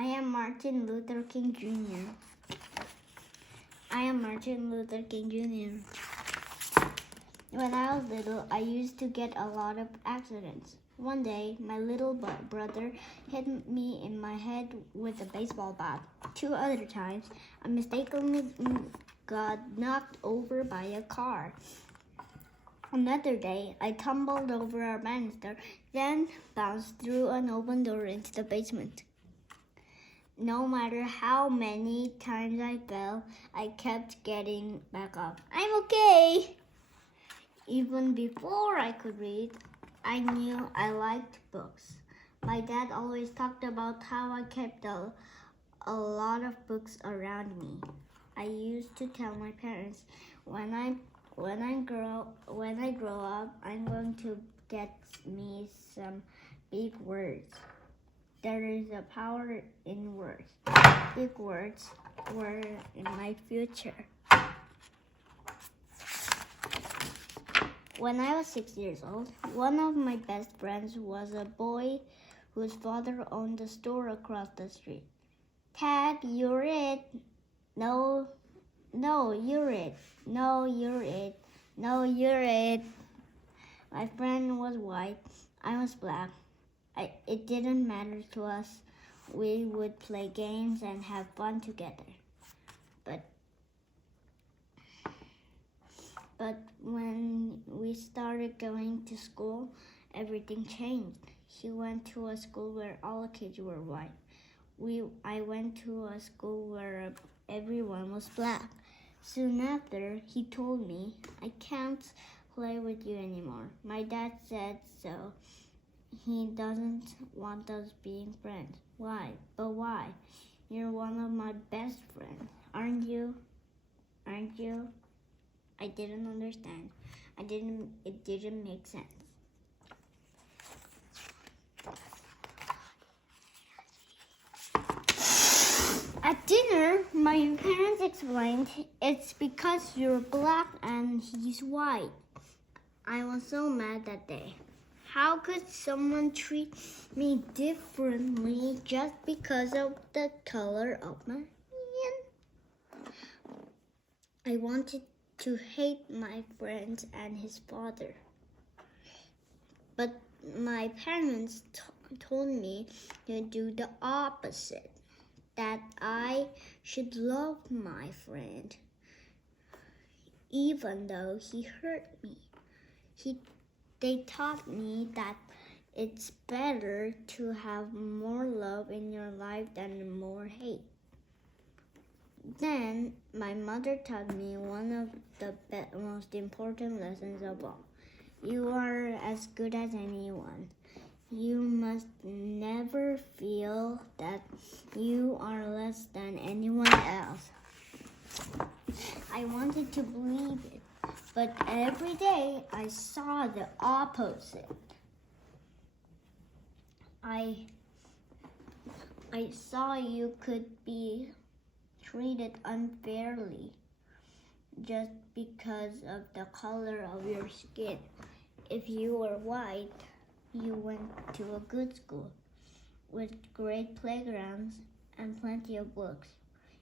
I am Martin Luther King Jr. I am Martin Luther King Jr. When I was little, I used to get a lot of accidents. One day, my little brother hit me in my head with a baseball bat. 2 other times, I mistakenly got knocked over by a car. Another day, I tumbled over a banister, then bounced through an open door into the basement. No matter how many times I fell, I kept getting back up. I'm okay! Even before I could read, I knew I liked books. My dad always talked about how I kept a lot of books around me. I used to tell my parents, when I grow up, I'm going to get me some big words. There is a power in words. Big words were in my future. When I was 6 years old, one of my best friends was a boy whose father owned a store across the street. Tag, you're it. No, you're it. No, you're it. No, you're it. My friend was white. I was black. It didn't matter to us. We would play games and have fun together. But when we started going to school, everything changed. He went to a school where all kids were white. I went to a school where everyone was black. Soon after, he told me, I can't play with you anymore. My dad said so. He doesn't want us being friends. Why? But why? You're one of my best friends, aren't you? Aren't you? I didn't understand. It didn't make sense. At dinner, my parents explained, it's because you're black and he's white. I was so mad that day. How could someone treat me differently just because of the color of my skin? I wanted to hate my friend and his father. But my parents told me to do the opposite, that I should love my friend, even though he hurt me. They taught me that it's better to have more love in your life than more hate. Then my mother taught me one of the most important lessons of all. You are as good as anyone. You must never feel that you are less than anyone else. I wanted to believe it, but every day I saw the opposite. I saw you could be treated unfairly just because of the color of your skin. If you were white, you went to a good school with great playgrounds and plenty of books.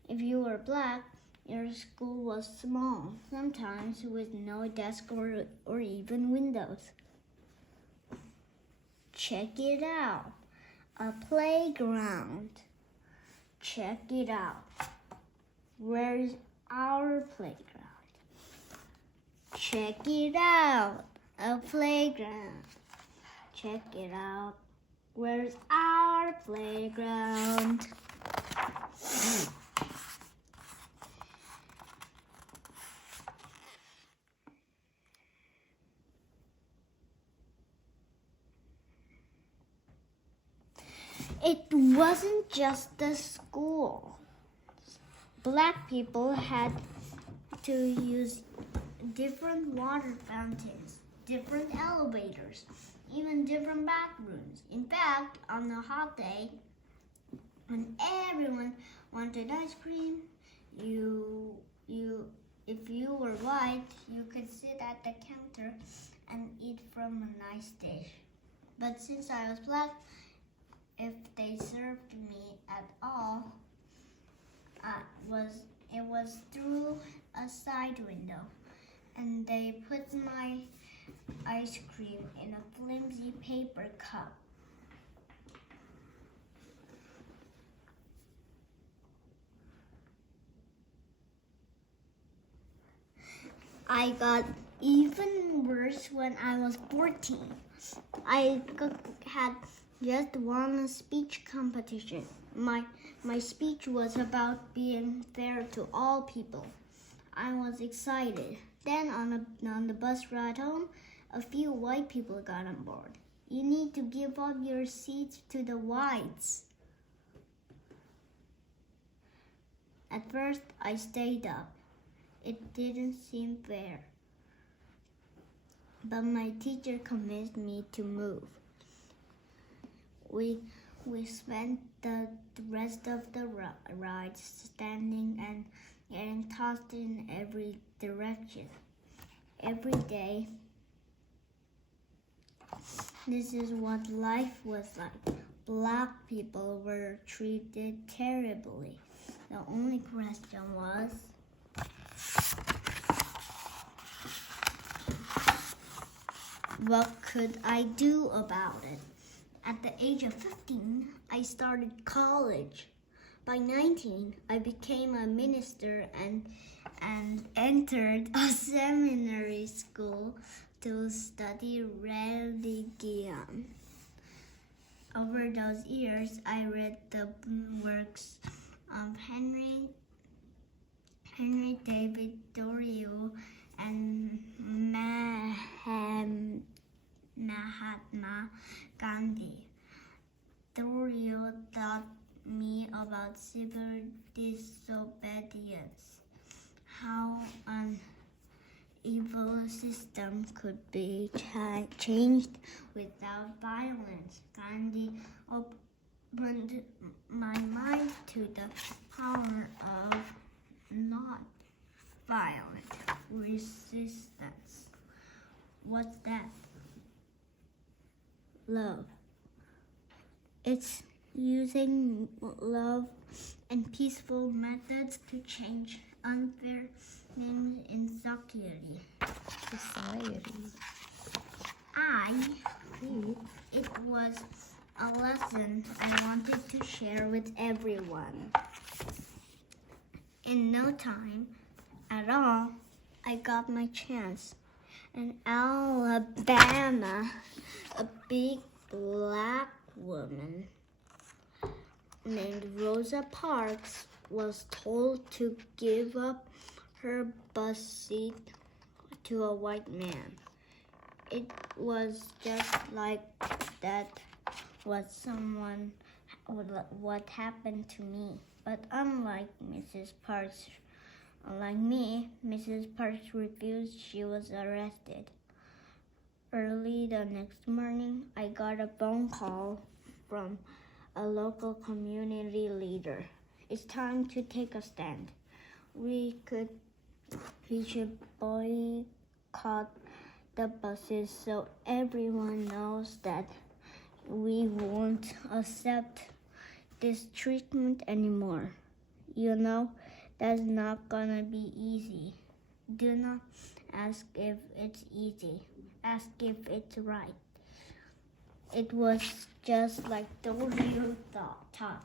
If you were black, your school was small, sometimes with no desk or even windows. Check it out, a playground. Check it out. Where's our playground? Check it out, a playground. Check it out. Where's our playground? It wasn't just the school. Black people had to use different water fountains, different elevators, even different bathrooms. In fact, on a hot day, when everyone wanted ice cream, if you were white, you could sit at the counter and eat from a nice dish. But since I was black, if they served me at all, it was through a side window, and they put my ice cream in a flimsy paper cup. I got even worse when I was 14. I had just won a speech competition. My speech was about being fair to all people. I was excited. Then on the bus ride home, a few white people got on board. You need to give up your seats to the whites. At first, I stayed up. It didn't seem fair. But my teacher convinced me to move. We spent the rest of the ride standing and getting tossed in every direction. Every day, this is what life was like. Black people were treated terribly. The only question was, what could I do about it? At the age of 15, I started college. By 19, I became a minister and entered a seminary school to study religion. Over those years, I read the works of Henry David Thoreau and Mahatma Gandhi. Thoreau taught me about civil disobedience, how an evil system could be changed without violence. Gandhi opened my mind to the power of not violent resistance. What's that? Love. It's using love and peaceful methods to change unfair things in society. It was a lesson I wanted to share with everyone. In no time at all, I got my chance. In Alabama, a big black woman named Rosa Parks was told to give up her bus seat to a white man. It was just like that what happened to me. But unlike Mrs. Parks, Mrs. Parks refused. She was arrested. Early the next morning, I got a phone call from a local community leader. It's time to take a stand. We should boycott the buses so everyone knows that we won't accept this treatment anymore. You know, that's not gonna be easy. Do not ask if it's easy. Ask if it's right. It was just like Thoreau taught.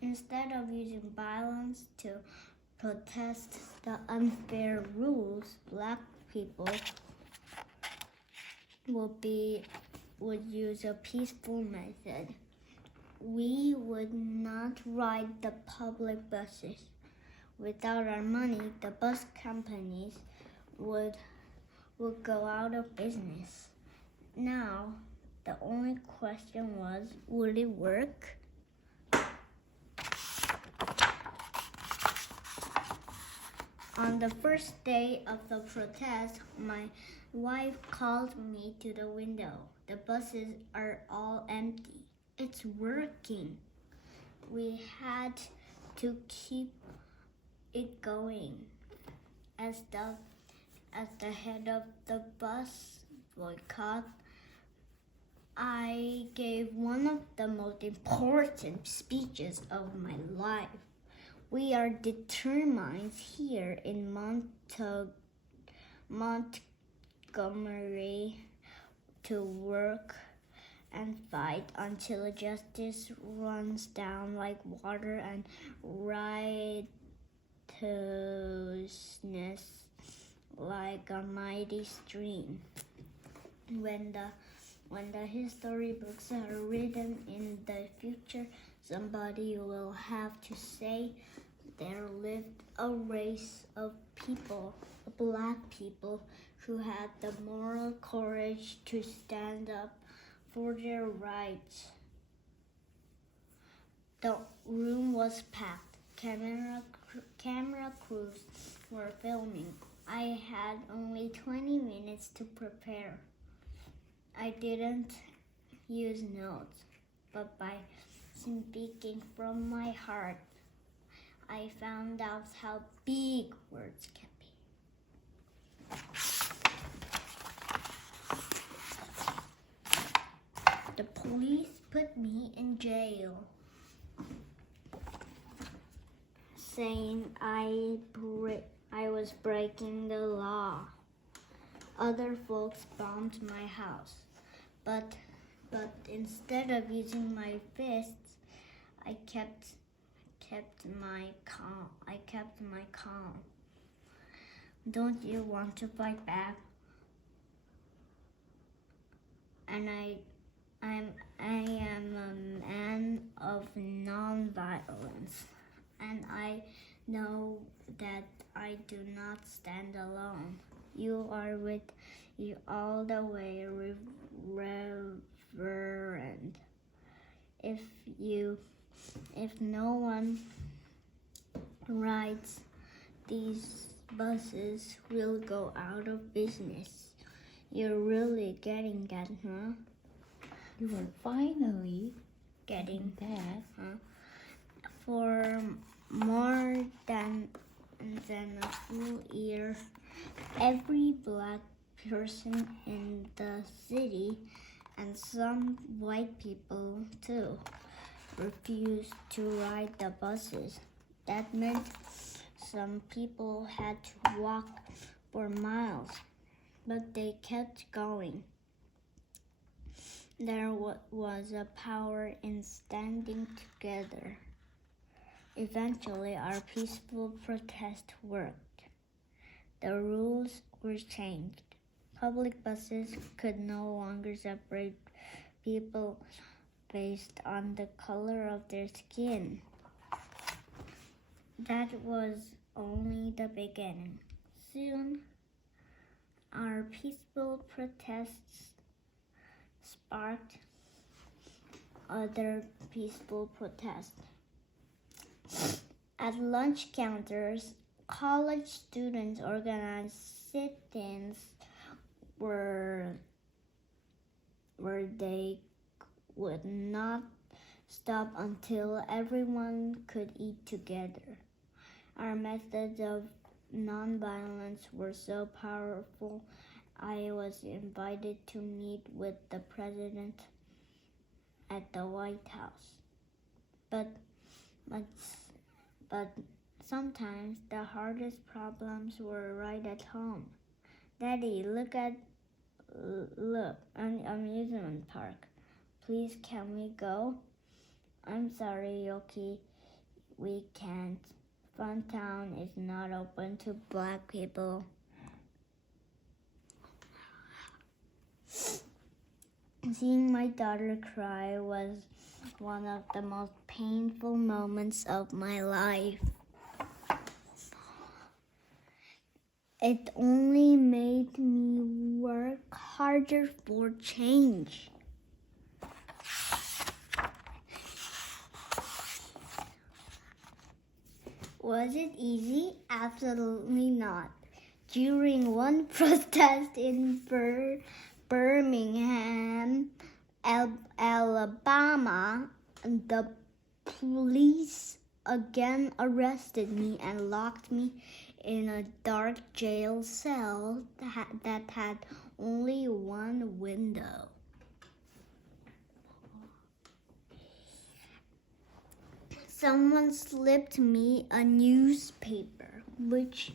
Instead of using violence to protest the unfair rules, black people would use a peaceful method. We would not ride the public buses. Without our money, the bus companies would go out of business. Now, the only question was, would it work? On the first day of the protest, my wife called me to the window. The buses are all empty. It's working. We had to keep it going. As the head of the bus boycott, I gave one of the most important speeches of my life. We are determined here in Montgomery to work and fight until justice runs down like water and righteousness like a mighty stream. When the history books are written in the future, somebody will have to say there lived a race of people, black people, who had the moral courage to stand up for their rights. The room was packed. Camera crews were filming. I had only 20 minutes to prepare. I didn't use notes, but by speaking from my heart, I found out how big words can be. The police put me in jail, saying I was breaking the law. Other folks bombed my house, but instead of using my fists, I kept my calm. Don't you want to fight back? And I am a man of nonviolence, and I know that I do not stand alone. You are with you all the way, Reverend. If no one rides these buses, we'll go out of business. You're really getting that, huh? You are finally Getting that. huh? For more than a full year, every black person in the city, and some white people too, refused to ride the buses. That meant some people had to walk for miles, but they kept going. There was a power in standing together. Eventually, our peaceful protest worked. The rules were changed. Public buses could no longer separate people based on the color of their skin. That was only the beginning. Soon, our peaceful protests sparked other peaceful protests. At lunch counters, college students organized sit-ins where they would not stop until everyone could eat together. Our methods of nonviolence were so powerful, I was invited to meet with the president at the White House. But sometimes the hardest problems were right at home. Daddy, look, an amusement park. Please, can we go? I'm sorry, Yoki, we can't. Funtown is not open to black people. Seeing my daughter cry was one of the most painful moments of my life. It only made me work harder for change. Was it easy? Absolutely not. During one protest in Birmingham, Alabama, the police again arrested me and locked me in a dark jail cell that had only one window. someone slipped me a newspaper, which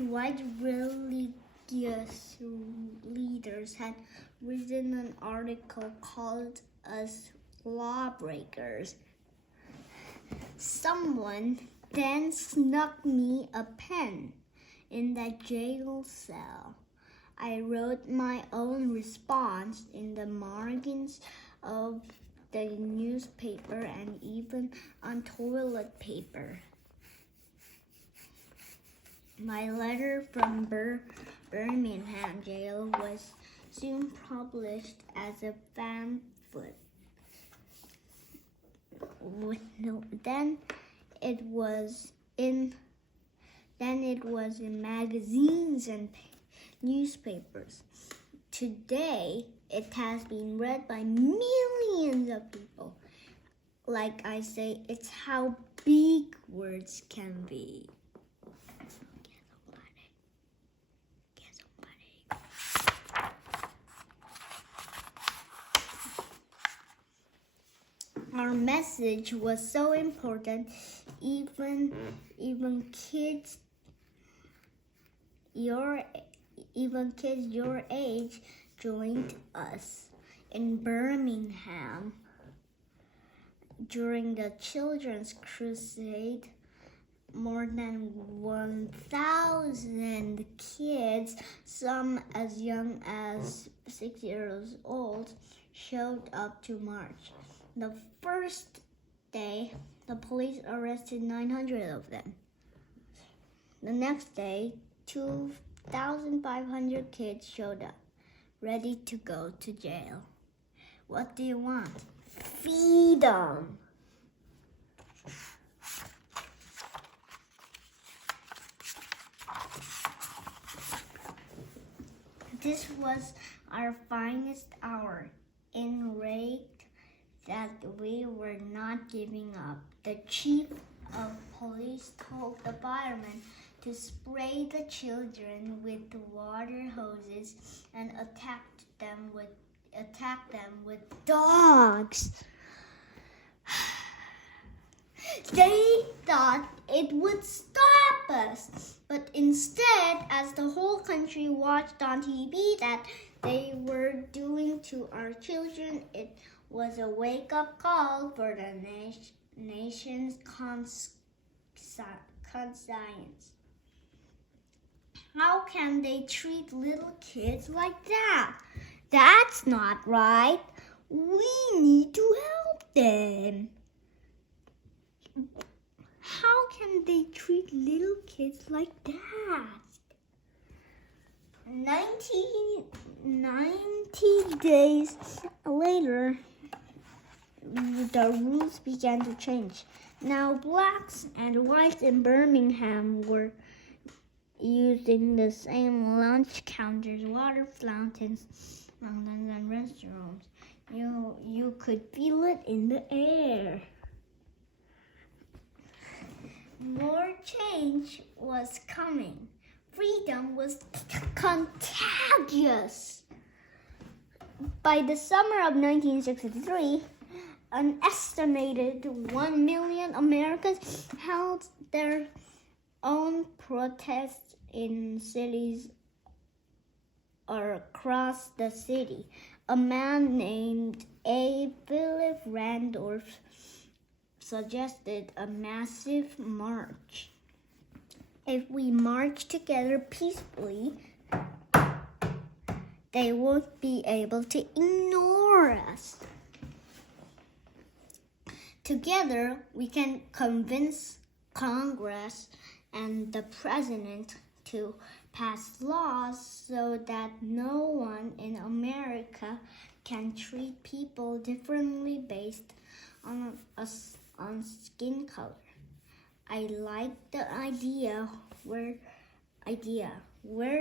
white religious leaders had written an article called us lawbreakers. Someone then snuck me a pen in the jail cell. I wrote my own response in the margins of the newspaper and even on toilet paper. My letter from Birmingham jail was soon published as a pamphlet. Then it was in magazines and newspapers. Today, it has been read by millions of people. Like I say, it's how big words can be. Our message was so important, even kids your age joined us in Birmingham during the Children's Crusade. More than 1,000 kids, some as young as 6 years old, showed up to march. The first day, the police arrested 900 of them. The next day, 2,500 kids showed up, ready to go to jail. What do you want? Freedom. This was our finest hour. Enraged that we were not giving up, the chief of police told the firemen to spray the children with water hoses and attack them with dogs. They thought it would stop us, but instead, as the whole country watched on TV that they were doing to our children, it was a wake-up call for the nation's conscience. How can they treat little kids like that? That's not right. We need to help them. How can they treat little kids like that? 90 days later, the rules began to change. Now blacks and whites in Birmingham were using the same lunch counters, water fountains, and restrooms. You could feel it in the air. More change was coming. Freedom was contagious. By the summer of 1963, an estimated 1 million Americans held their own protests in cities across the city. A man named A. Philip Randolph suggested a massive march. If we march together peacefully, they won't be able to ignore us. Together, we can convince Congress and the President to pass laws so that no one in America can treat people differently based on skin color. I like the idea. Where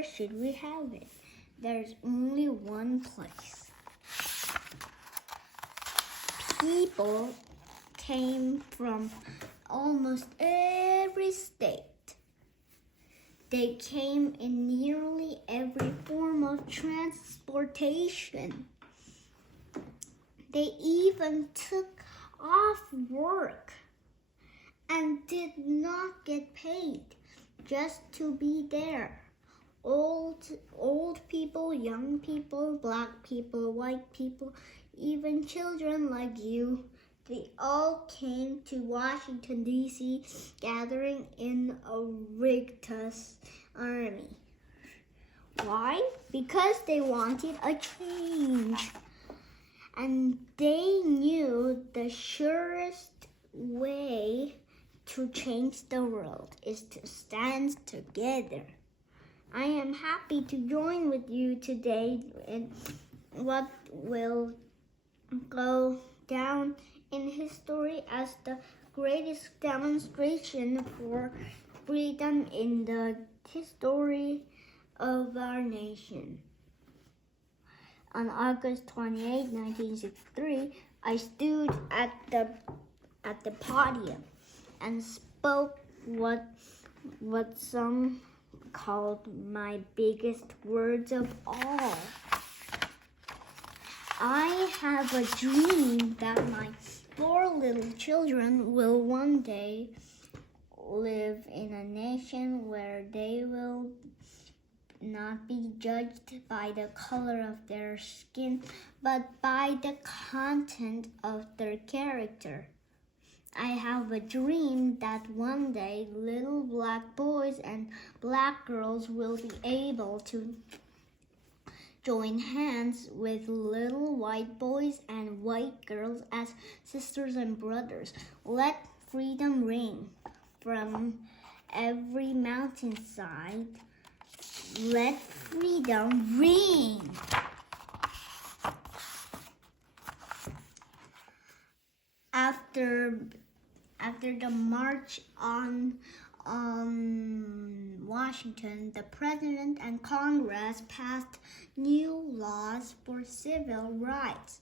should we have it? There's only one place. People came from almost every state. They came in nearly every form of transportation. They even took off work and did not get paid just to be there. Old people, young people, black people, white people, even children like you, they all came to Washington, D.C., gathering in a Rigtus army. Why? Because they wanted a change. And they knew the surest way to change the world is to stand together. I am happy to join with you today in what will go down in history as the greatest demonstration for freedom in the history of our nation. On August 28, 1963, I stood at the podium and spoke what some called my biggest words of all. I have a dream that my 4 little children will one day live in a nation where they will not be judged by the color of their skin, but by the content of their character. I have a dream that one day little black boys and black girls will be able to join hands with little white boys and white girls as sisters and brothers. Let freedom ring from every mountainside. Let freedom ring. After the march on Washington, the President and Congress passed new laws for civil rights.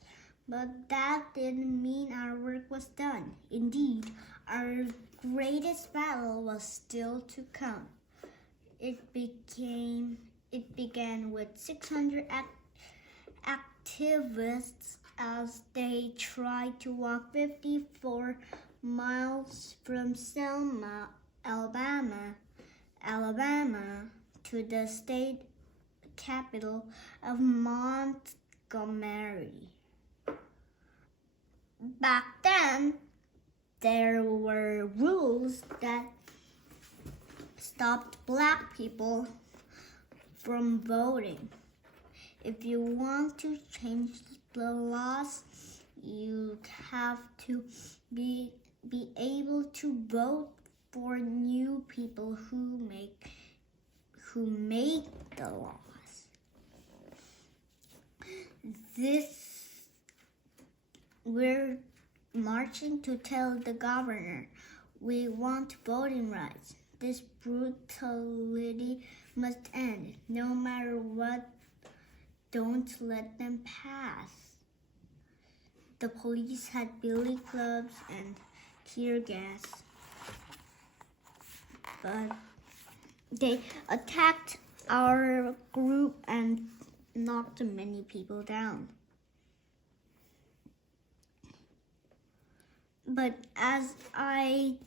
But that didn't mean our work was done. Indeed, our greatest battle was still to come. It began with 600 activists as they tried to walk 54 miles from Selma, Alabama, to the state capital of Montgomery. Back then, there were rules that stopped black people from voting. If you want to change the laws, you have to be able to vote for new people who make the laws. We're marching to tell the governor we want voting rights. This brutality must end. No matter what, don't let them pass. The police had billy clubs and tear gas, but they attacked our group and knocked many people down. But as I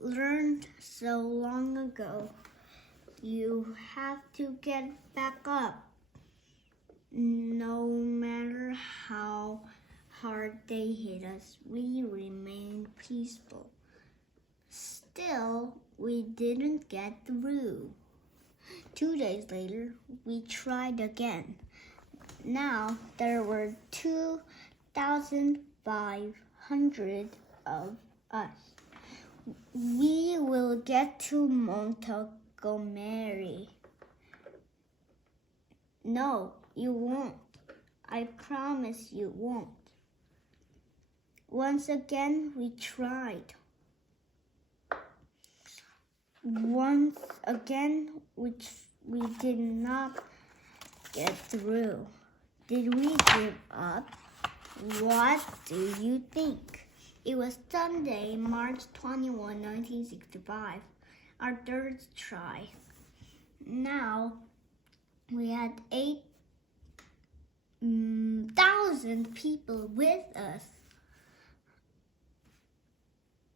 learned so long ago, you have to get back up. No matter how hard they hit us, we remained peaceful. Still, we didn't get through. 2 days later, we tried again. Now there were 2,500 of us. We will get to Montgomery. No, you won't. I promise you won't. Once again, we tried. Once again, which we did not get through. Did we give up? What do you think? It was Sunday, March 21, 1965, our third try. Now, we had 8,000 people with us.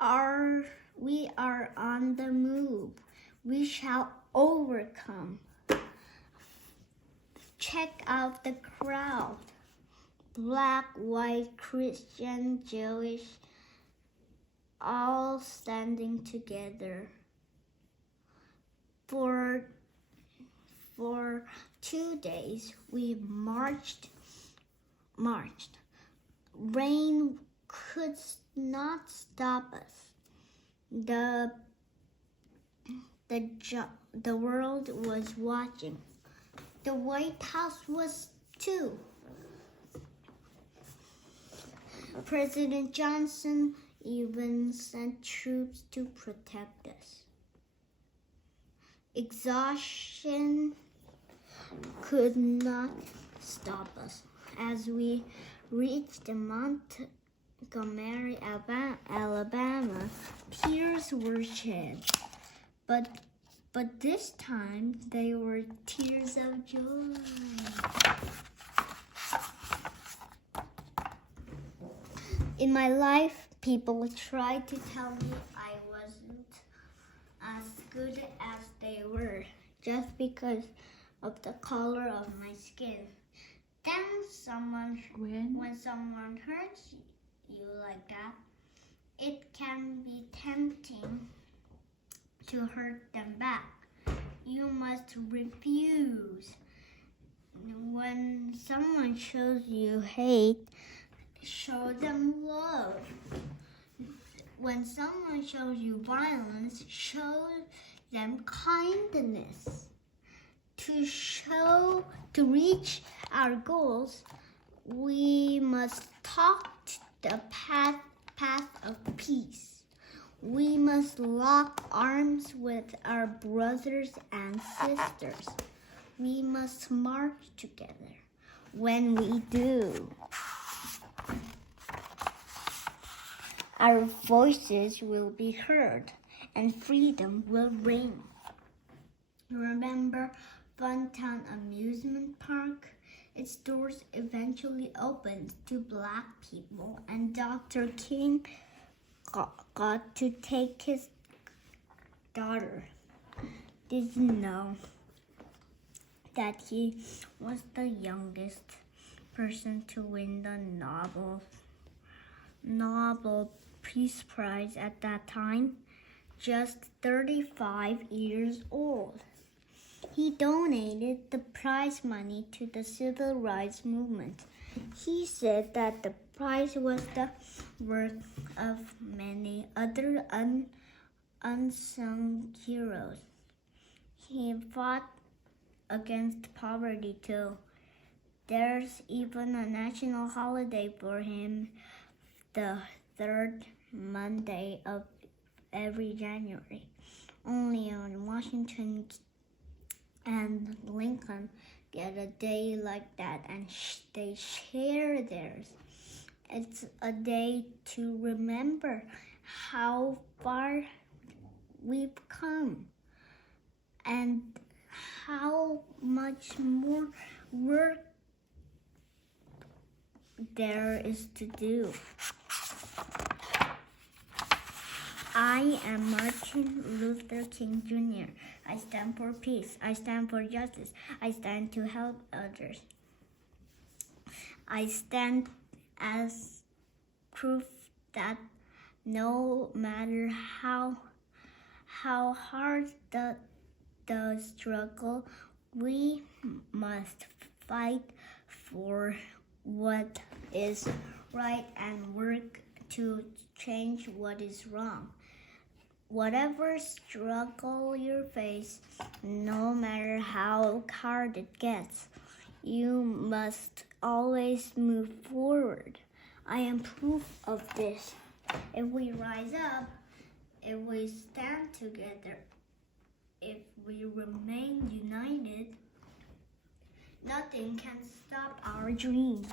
we are on the move. We shall overcome. Check out the crowd. Black, white, Christian, Jewish, all standing together. For 2 days we marched. Rain could not stop us. The world was watching. The White House was too. President Johnson even sent troops to protect us. Exhaustion could not stop us. As we reached Montgomery, Alabama, tears were shed. But this time they were tears of joy. In my life, people tried to tell me I wasn't as good as they were just because of the color of my skin. Then when someone hurts you like that, it can be tempting to hurt them back. You must refuse. When someone shows you hate, show them love. When someone shows you violence, show them kindness. To reach our goals, we must talk the path of peace. We must lock arms with our brothers and sisters. We must march together. When we do, our voices will be heard and freedom will reign. Remember Funtown Amusement Park? Its doors eventually opened to Black people, and Dr. King got to take his daughter. Did you know that he was the youngest person to win the Nobel Peace Prize at that time? Just 35 years old. He donated the prize money to the civil rights movement. He said that the prize was the work of many other unsung heroes. He fought against poverty too. There's even a national holiday for him, the third Monday of every January. Only on Washington and Lincoln get a day like that, and they share theirs. It's a day to remember how far we've come and how much more work there is to do. I am Martin Luther King Jr. I stand for peace. I stand for justice. I stand to help others. I stand as proof that no matter how hard the struggle, we must fight for what is right and work to change what is wrong. Whatever struggle you face, no matter how hard it gets, you must always move forward. I am proof of this. If we rise up, if we stand together, if we remain united, nothing can stop our dreams.